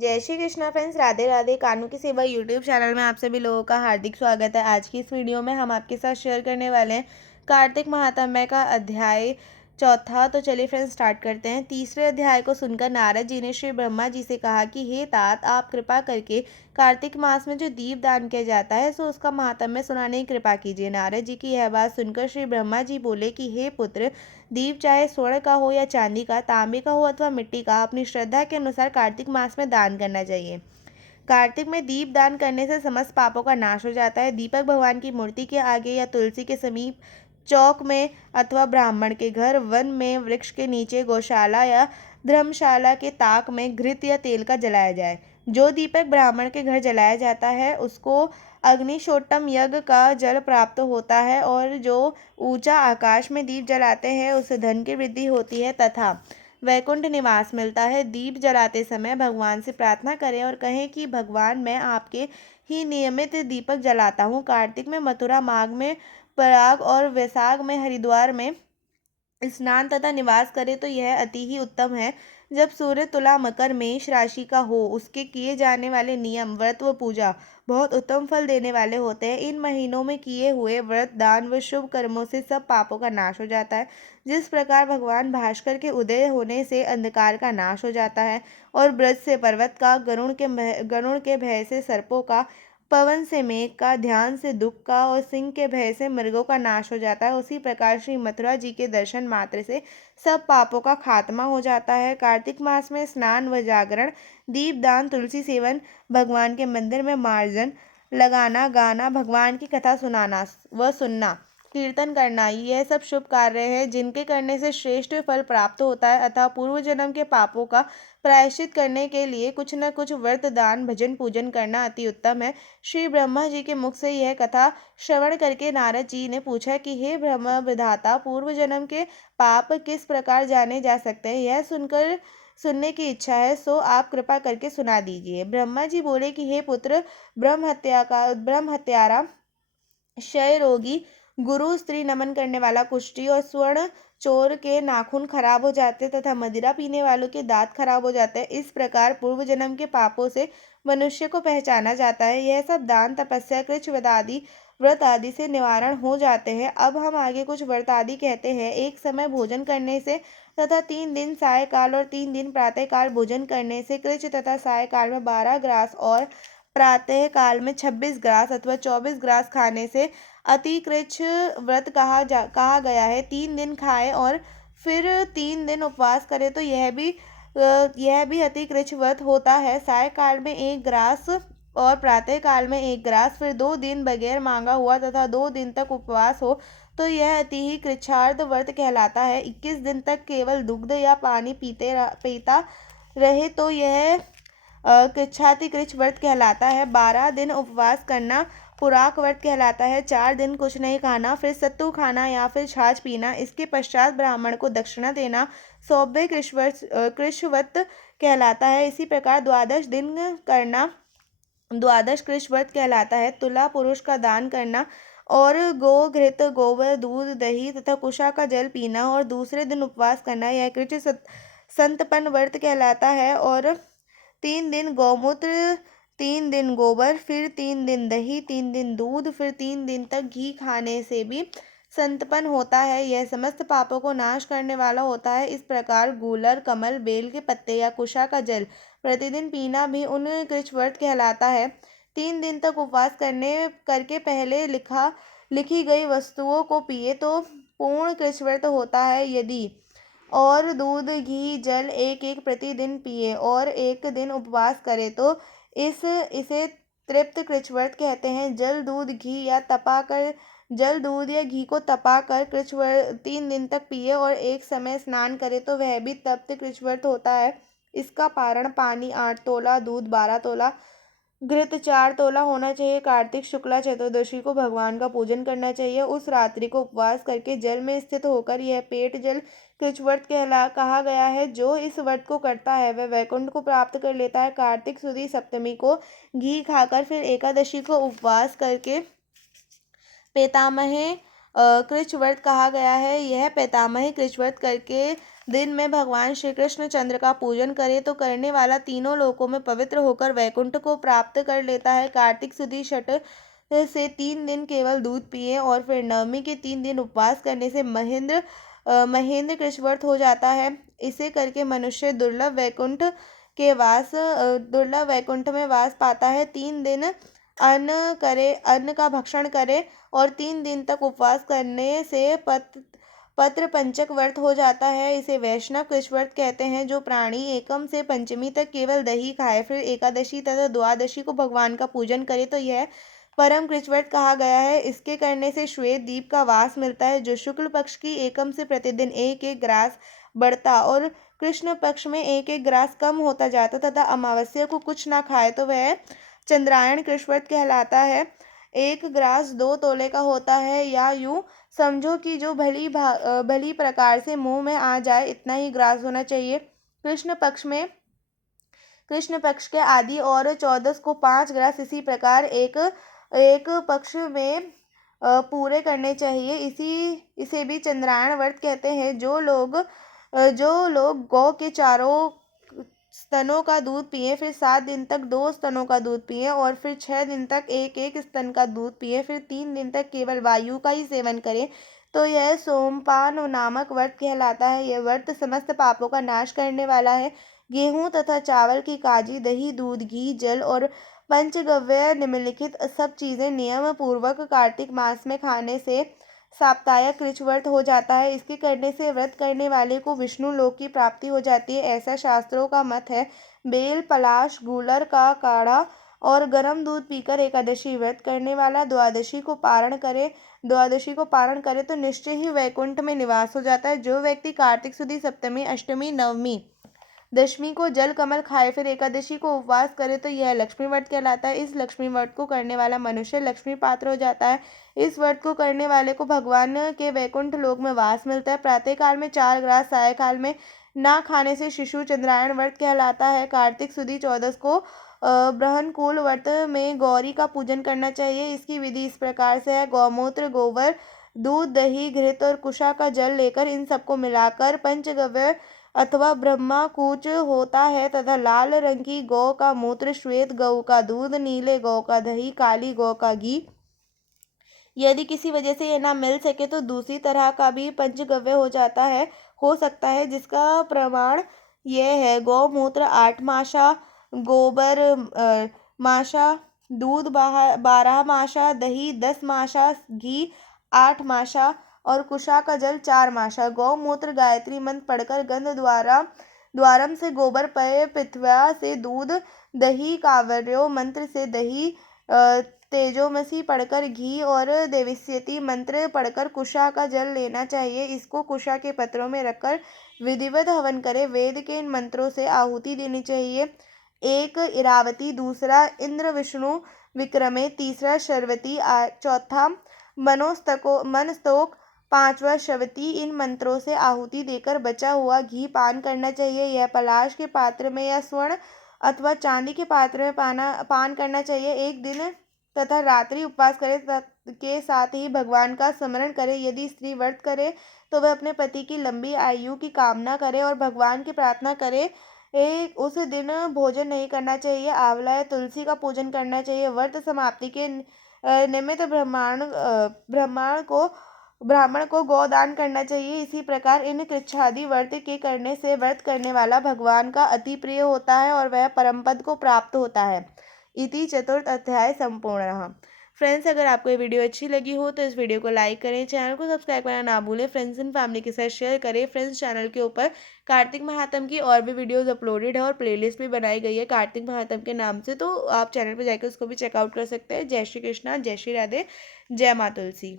जय श्री कृष्णा फ्रेंड्स, राधे राधे। कानू की सेवा यूट्यूब चैनल में आप सभी लोगों का हार्दिक स्वागत है। आज की इस वीडियो में हम आपके साथ शेयर करने वाले हैं कार्तिक महात्म्य का अध्याय चौथा। तो चलिए फ्रेंड्स स्टार्ट करते हैं। तीसरे अध्याय को सुनकर नारद जी ने श्री ब्रह्मा जी से कहा कि हे तात, आप कृपा करके कार्तिक मास में जो दीप दान किया जाता है सो उसका महात्म्य सुनाने की कृपा कीजिए। नारद जी की यह बात सुनकर श्री ब्रह्मा जी बोले कि हे पुत्र, दीप चाहे स्वर्ण का हो या चांदी का, तांबे का हो अथवा मिट्टी का, अपनी श्रद्धा के अनुसार कार्तिक मास में दान करना चाहिए। कार्तिक में दीप दान करने से समस्त पापों का नाश हो जाता है। दीपक भगवान की मूर्ति के आगे या तुलसी के समीप, चौक में अथवा ब्राह्मण के घर, वन में, वृक्ष के नीचे, गौशाला या धर्मशाला के ताक में घृत या तेल का जलाया जाए। जो दीपक ब्राह्मण के घर जलाया जाता है उसको अग्निशोट्टम यज्ञ का जल प्राप्त होता है, और जो ऊंचा आकाश में दीप जलाते हैं उससे धन की वृद्धि होती है तथा वैकुंठ निवास मिलता है। दीप जलाते समय भगवान से प्रार्थना करें और कहें कि भगवान, मैं आपके ही नियमित दीपक जलाता हूँ। कार्तिक में मथुरा, माघ में प्रयाग और वैशाख में हरिद्वार में स्नान तथा निवास करे तो यह अति ही उत्तम है। जब सूर्य तुला, मकर, मेष राशि का हो, उसके किए जाने वाले नियम, व्रत व पूजा बहुत उत्तम फल देने वाले होते हैं। इन महीनों में किए हुए व्रत, दान व शुभ कर्मों से सब पापों का नाश हो जाता है। जिस प्रकार भगवान भास्कर के उदय होने से अंधकार का नाश हो जाता है, और ब्रज से पर्वत का, गरुण के भय से सर्पों का, पवन से मेघ का, ध्यान से दुख का और सिंह के भय से मृगों का नाश हो जाता है, उसी प्रकार श्री मथुरा जी के दर्शन मात्र से सब पापों का खात्मा हो जाता है। कार्तिक मास में स्नान व जागरण, दीप दान, तुलसी सेवन, भगवान के मंदिर में मार्जन लगाना, गाना, भगवान की कथा सुनाना व सुनना, कीर्तन करना, यह सब शुभ कार्य हैं जिनके करने से श्रेष्ठ फल प्राप्त होता है। अतः पूर्व जन्म के पापों का प्रायश्चित करने के लिए कुछ न कुछ व्रत, दान, भजन, पूजन करना अति उत्तम है। श्री ब्रह्मा जी के मुख से यह कथा श्रवण करके नारद जी ने पूछा कि हे ब्रह्म विधाता, पूर्व जन्म के पाप किस प्रकार जाने जा सकते हैं? यह सुनकर सुनने की इच्छा है, सो आप कृपा करके सुना दीजिए। ब्रह्मा जी बोले कि हे पुत्र, ब्रह्म हत्यारा, क्षय रोगी, गुरु स्त्री नमन करने वाला, कुष्ठी और स्वर्ण चोर के नाखून खराब हो जाते तथा मदिरा पीने वालों के दांत खराब हो जाते हैं। इस प्रकार पूर्व जन्म के पापों से मनुष्य को पहचाना जाता है। यह सब दान, तपस्या, कृच्छ आदि व्रत आदि से निवारण हो जाते हैं। अब हम आगे कुछ व्रत आदि कहते हैं। एक समय भोजन करने से तथा 3 दिन सायकाल और 3 दिन प्रातःकाल भोजन करने से, कृच्छ तथा सायकाल में 12 ग्रास और प्रातः काल में 26 ग्रास अथवा 24 ग्रास खाने से अतिकृच्छ व्रत कहा गया है। 3 दिन खाए और फिर 3 दिन उपवास करे तो यह भी अतिकृच्छ व्रत होता है। सायकाल में 1 ग्रास और प्रातः काल में 1 ग्रास, फिर 2 दिन बगैर मांगा हुआ तथा 2 दिन तक उपवास हो तो यह अति ही कृच्छार्थ व्रत कहलाता है। 21 दिन तक केवल दुग्ध या पानी पीता रहे तो यह कृच्छातिकृच्छ व्रत कहलाता है। 12 दिन उपवास करना पुराक व्रत कहलाता है। 4 दिन कुछ नहीं खाना, फिर सत्तू खाना या फिर छाछ पीना, इसके पश्चात ब्राह्मण को दक्षिणा देना सौभ्य कृष्णव्रत कहलाता है। इसी प्रकार 12 दिन करना द्वादश कृष्ण व्रत कहलाता है। तुला पुरुष का दान करना और गो घृत, गोबर, दूध, दही तथा कुशा का जल पीना और दूसरे दिन उपवास करना, यह कृच्छ संतपन व्रत कहलाता है। और 3 दिन गौमूत्र, 3 दिन गोबर, फिर 3 दिन दही, 3 दिन दूध, फिर 3 दिन तक घी खाने से भी संतपन होता है। यह समस्त पापों को नाश करने वाला होता है। इस प्रकार गूलर, कमल, बेल के पत्ते या कुशा का जल प्रतिदिन पीना भी उन कृच्छ व्रत कहलाता है। 3 दिन तक उपवास करके पहले लिखी गई वस्तुओं को पिए तो पूर्ण कृच्छ व्रत होता है। यदि और दूध, घी, जल एक एक प्रतिदिन पिए और 1 दिन उपवास करे तो इसे तृप्त कृच्छ व्रत कहते हैं। जल, दूध या घी को तपा कर कृच्छ व्रत 3 दिन तक पिए और एक समय स्नान करे तो वह भी तप्त कृच्छ व्रत होता है। इसका पारण पानी 8 तोला, दूध 12 तोला, घृत 4 तोला होना चाहिए। कार्तिक शुक्ला चतुर्दशी को भगवान का पूजन करना चाहिए। उस रात्रि को उपवास करके जल में स्थित होकर, यह पेट जल कृच्छ व्रत कहा गया है। जो इस व्रत को करता है वह वैकुंठ को प्राप्त कर लेता है। कार्तिक सुदी सप्तमी को घी खाकर फिर एकादशी को उपवास करके पितामह कृच्छ व्रत कहा गया है। यह पैतामही कृच्छ व्रत करके दिन में भगवान श्री कृष्ण चंद्र का पूजन करे तो करने वाला तीनों लोकों में पवित्र होकर वैकुंठ को प्राप्त कर लेता है। कार्तिक सुदी छठ से 3 दिन केवल दूध पिए और फिर नवमी के 3 दिन उपवास करने से महेंद्र कृच्छ व्रत हो जाता है। इसे करके मनुष्य दुर्लभ वैकुंठ में वास पाता है। 3 दिन अन्न का भक्षण करे और 3 दिन तक उपवास करने से पत्र पंचक व्रत हो जाता है। इसे वैष्णव कृच्छ व्रत कहते हैं। जो प्राणी एकम से पंचमी तक केवल दही खाए फिर एकादशी तथा द्वादशी को भगवान का पूजन करे तो यह परम कृच्छ व्रत कहा गया है। इसके करने से श्वेत दीप का वास मिलता है जो शुक्ल पक्ष की एकम से प्रतिदिन एक एक ग्रास बढ़ता और कृष्ण पक्ष में एक एक ग्रास कम होता जाता तथा अमावस्या को कुछ ना खाए तो वह चंद्रायण कृच्छ व्रत कहलाता है। 1 ग्रास 2 तोले का होता है या यूं समझो कि जो भली प्रकार से मुंह में आ जाए इतना ही ग्रास होना चाहिए। कृष्ण पक्ष के आदि और 14 को 5 ग्रास इसी प्रकार एक एक पक्ष में पूरे करने चाहिए। इसे भी चंद्रायण व्रत कहते हैं। जो लोग गौ के चारों स्तनों का दूध पिए फिर 7 दिन तक 2 स्तनों का दूध पिए और फिर 6 दिन तक एक एक स्तन का दूध पिए फिर 3 दिन तक केवल वायु का ही सेवन करें तो यह सोमपान नामक व्रत कहलाता है। यह व्रत समस्त पापों का नाश करने वाला है। गेहूं तथा चावल की काजी दही दूध घी जल और पंचगव्य निम्नलिखित सब चीजें नियम पूर्वक कार्तिक मास में खाने से साप्ताहिक कृच्छ व्रत हो जाता है। इसके करने से व्रत करने वाले को विष्णु लोक की प्राप्ति हो जाती है ऐसा शास्त्रों का मत है। बेल पलाश गूलर का काढ़ा और गर्म दूध पीकर एकादशी व्रत करने वाला द्वादशी को पारण करे तो निश्चय ही वैकुंठ में निवास हो जाता है। जो व्यक्ति कार्तिक सुदी सप्तमी अष्टमी नवमी दशमी को जल कमल खाए फिर एकादशी को उपवास करे तो यह लक्ष्मी व्रत कहलाता है। इस लक्ष्मी व्रत को करने वाला मनुष्य लक्ष्मी पात्र हो जाता है। इस व्रत को करने वाले को भगवान के वैकुंठ लोक में वास मिलता है। प्रातः काल में 4 ग्रास साय काल में ना खाने से शिशु चंद्रायण व्रत कहलाता है। कार्तिक सुदी 14 को ब्रह्मकुल व्रत में गौरी का पूजन करना चाहिए। इसकी विधि इस प्रकार से है। गौमूत्र गोबर दूध दही घृत और कुशा का जल लेकर इन सबको मिलाकर पंचगव्य अथवा ब्रह्माकूच होता है तथा लाल रंग की गौ का मूत्र श्वेत गौ का दूध नीले गौ का दही काली गौ का घी यदि किसी वजह से यह ना मिल सके तो दूसरी तरह का भी पंचगव्य हो सकता है जिसका प्रमाण यह है। गौमूत्र 8 माशा गोबर माशा दूध 12 माशा दही 10 माशा घी 8 माशा और कुशा का जल 4 माशा। गौमूत्र गायत्री मंत्र पढ़कर गंध द्वारम से गोबर पय पृथ्व्या से दूध दही कावर्यो मंत्र से दही तेजोमसी पढ़कर घी और देविस्यति मंत्र पढ़कर कुशा का जल लेना चाहिए। इसको कुशा के पत्रों में रखकर विधिवत हवन करे। वेद के इन मंत्रों से आहुति देनी चाहिए। 1 इरावती दूसरा इंद्र विष्णु विक्रमे तीसरा शर्वती चौथा मनस्तोक 5वां शवती। इन मंत्रों से आहुति देकर बचा हुआ घी पान करना चाहिए। यह पलाश के पात्र में या स्वर्ण अथवा चांदी के पात्र में पान करना चाहिए। एक दिन तथा रात्रि उपवास करे के साथ ही भगवान का स्मरण करे। यदि स्त्री व्रत करे तो वह अपने पति की लंबी आयु की कामना करे और भगवान की प्रार्थना करे। उस दिन भोजन नहीं करना चाहिए। आंवला या तुलसी का पूजन करना चाहिए। व्रत समाप्ति के निमित्त ब्राह्मण को गोदान करना चाहिए। इसी प्रकार इन कृच्छादि व्रत के करने से व्रत करने वाला भगवान का अति प्रिय होता है और वह परम पद को प्राप्त होता है। इति चतुर्थ अध्याय संपूर्णः। फ्रेंड्स, अगर आपको ये वीडियो अच्छी लगी हो तो इस वीडियो को लाइक करें, चैनल को सब्सक्राइब करना ना भूलें, फ्रेंड्स एंड फैमिली के साथ शेयर करें। फ्रेंड्स, चैनल के ऊपर कार्तिक महात्म की और भी वीडियोस अपलोडेड है और प्लेलिस्ट भी बनाई गई है कार्तिक महात्म के नाम से, तो आप चैनल पर जाकर उसको भी चेकआउट कर सकते हैं। जय श्री कृष्णा, जय श्री राधे, जय माँ तुलसी।